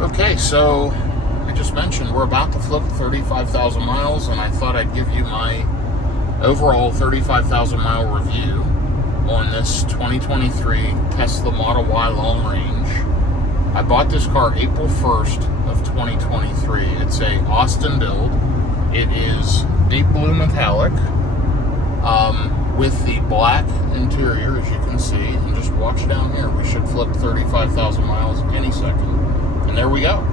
Okay, so I just mentioned we're about to flip 35,000 miles, and I thought I'd give you my overall 35,000 mile review on this 2023 Tesla Model Y long range. I bought this car April 1st of 2023. It's a Austin build. It is deep blue metallic with the black interior, as you can see. And just watch down here. We should flip 35,000 miles any second. And there we go.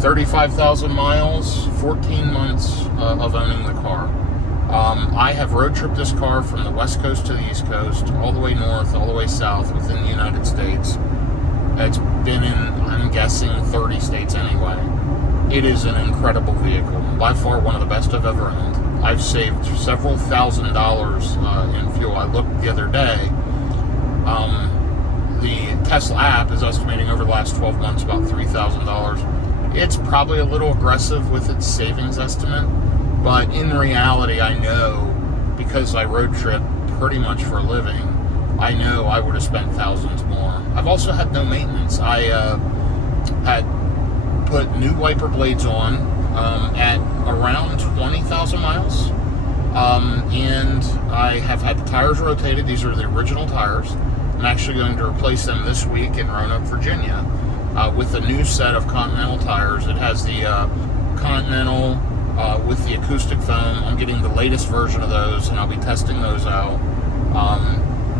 35,000 miles, 14 months of owning the car. I have road tripped this car from the West Coast to the East Coast, all the way north, all the way south within the United States. It's been in, I'm guessing, 30 states anyway. It is an incredible vehicle. By far one of the best I've ever owned. I've saved several $1,000s in fuel. I looked the other day. The Tesla app is estimating over the last 12 months about $3,000. It's probably a little aggressive with its savings estimate, but in reality, I know, because I road trip pretty much for a living, I know I would have spent thousands more. I've also had no maintenance. I had put new wiper blades on at around 20,000 miles, and I have had the tires rotated. These are the original tires. I'm actually going to replace them this week in Roanoke, Virginia, with a new set of Continental tires. It has the Continental with the acoustic foam. I'm getting the latest version of those, and I'll be testing those out.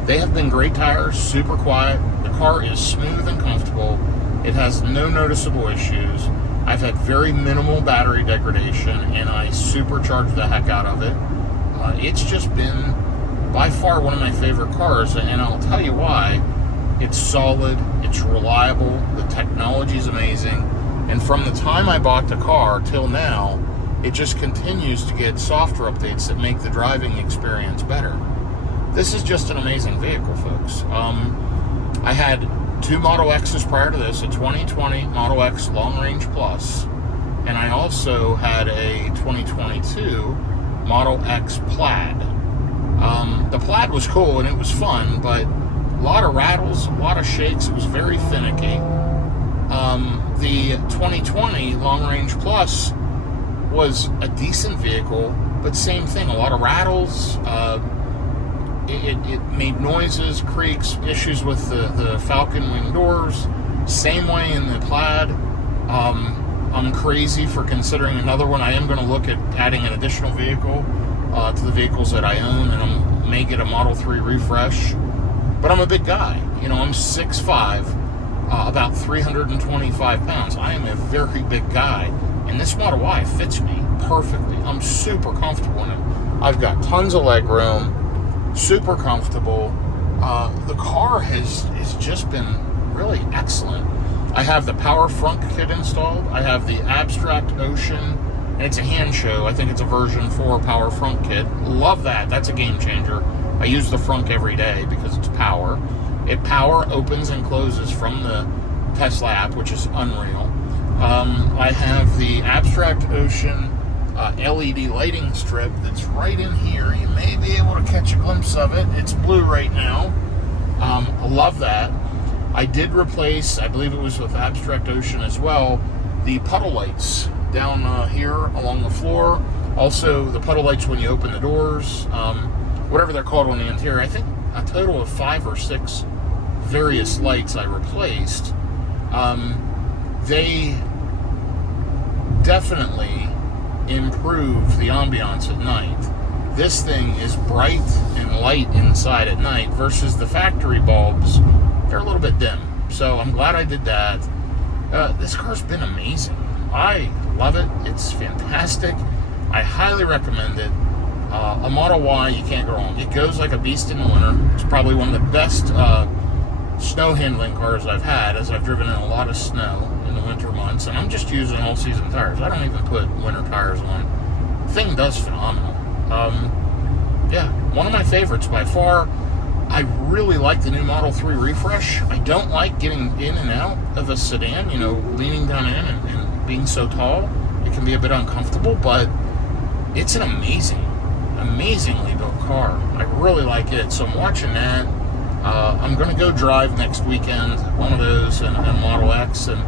They have been great tires, super quiet. The car is smooth and comfortable. It has no noticeable issues. I've had very minimal battery degradation, and I supercharged the heck out of it. It's just been by far one of my favorite cars, and I'll tell you why. It's solid, it's reliable, the technology is amazing, and from the time I bought the car till now, it just continues to get software updates that make the driving experience better. This is just an amazing vehicle, folks. I had two Model X's prior to this, a 2020 Model X Long Range Plus, and I also had a 2022 Model X Plaid. The Plaid was cool and it was fun, but a lot of rattles, a lot of shakes. It was very finicky. The 2020 Long Range Plus was a decent vehicle, but same thing, a lot of rattles. It made noises, creaks, issues with the Falcon wing doors. Same way in the Plaid. I'm crazy for considering another one. I am going to look at adding an additional vehicle to the vehicles that I own, and I may get a Model 3 refresh. But I'm a big guy. You know, I'm 6'5", about 325 pounds. I am a very big guy, and this Model Y fits me perfectly. I'm super comfortable in it. I've got tons of leg room, super comfortable. The car has just been really excellent. I have the power front kit installed. I have the Abstract Ocean, and it's a hand show. I think it's a version 4 power front kit. Love that. That's a game changer. I use the front every day because it's power. It power opens and closes from the Tesla app, which is unreal. I have the Abstract Ocean LED lighting strip that's right in here. You may be able to catch a glimpse of it. It's blue right now. I love that. I did replace, I believe it was with Abstract Ocean as well, the puddle lights down here along the floor. Also, the puddle lights when you open the doors, whatever they're called on the interior. I think a total of 5 or 6 various lights I replaced. They definitely improve the ambiance at night. This thing is bright and light inside at night versus the factory bulbs. They're a little bit dim. So I'm glad I did that. This car's been amazing. I love it. It's fantastic. I highly recommend it. A Model Y, you can't go wrong. It goes like a beast in the winter. It's probably one of the best snow handling cars I've had, as I've driven in a lot of snow in the winter months, and I'm just using all season tires. I don't even put winter tires on. The thing does phenomenal. Yeah, one of my favorites by far. I really like the new Model 3 refresh. I don't like getting in and out of a sedan, you know, leaning down in and being so tall. It can be a bit uncomfortable, but it's an amazingly built car. I really like it, so I'm watching that. I'm going to go drive next weekend one of those and Model X, and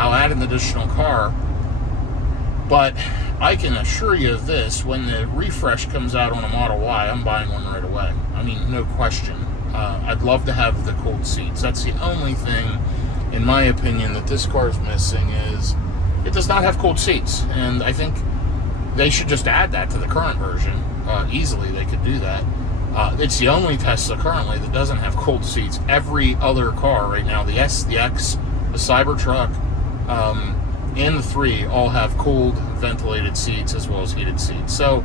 I'll add add an additional car. But I can assure you of this, when the refresh comes out on a Model Y, I'm buying one right away. I mean, no question. I'd love to have the cooled seats. That's the only thing, in my opinion, that this car is missing, is it does not have cooled seats. And I think they should just add that to the current version. Easily, they could do that. It's the only Tesla currently that doesn't have cooled seats. Every other car right now, the S, the X, the Cybertruck, and the 3 all have cooled, ventilated seats as well as heated seats. So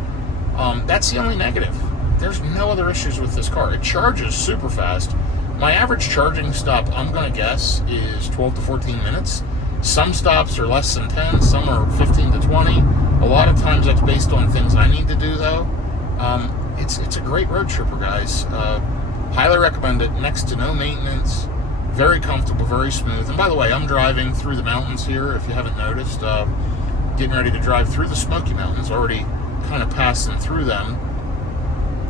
that's the only negative. There's no other issues with this car. It charges super fast. My average charging stop, I'm going to guess, is 12 to 14 minutes. Some stops are less than 10, some are 15 to 20. A lot of times that's based on things I need to do, though. It's a great road tripper, guys. Highly recommend it. Next to no maintenance. Very comfortable, very smooth. And by the way, I'm driving through the mountains here, if you haven't noticed. Getting ready to drive through the Smoky Mountains, already kind of passing through them.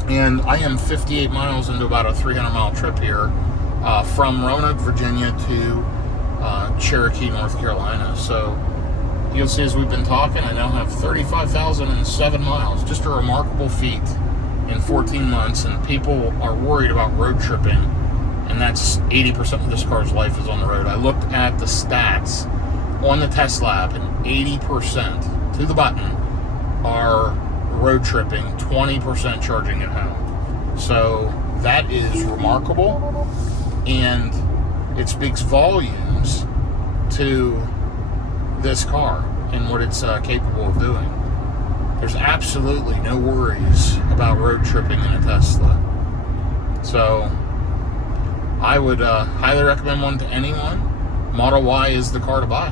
And I am 58 miles into about a 300-mile trip here from Roanoke, Virginia to Cherokee, North Carolina. So you'll see as we've been talking, I now have 35,007 miles. Just a remarkable feat in 14 months. And people are worried about road tripping, and that's 80% of this car's life is on the road. I looked at the stats on the Tesla app, and 80% to the button are road tripping, 20% charging at home. So that is remarkable, and it speaks volumes to this car and what it's capable of doing. There's absolutely no worries about road tripping in a Tesla. So I would highly recommend one to anyone. Model Y is the car to buy.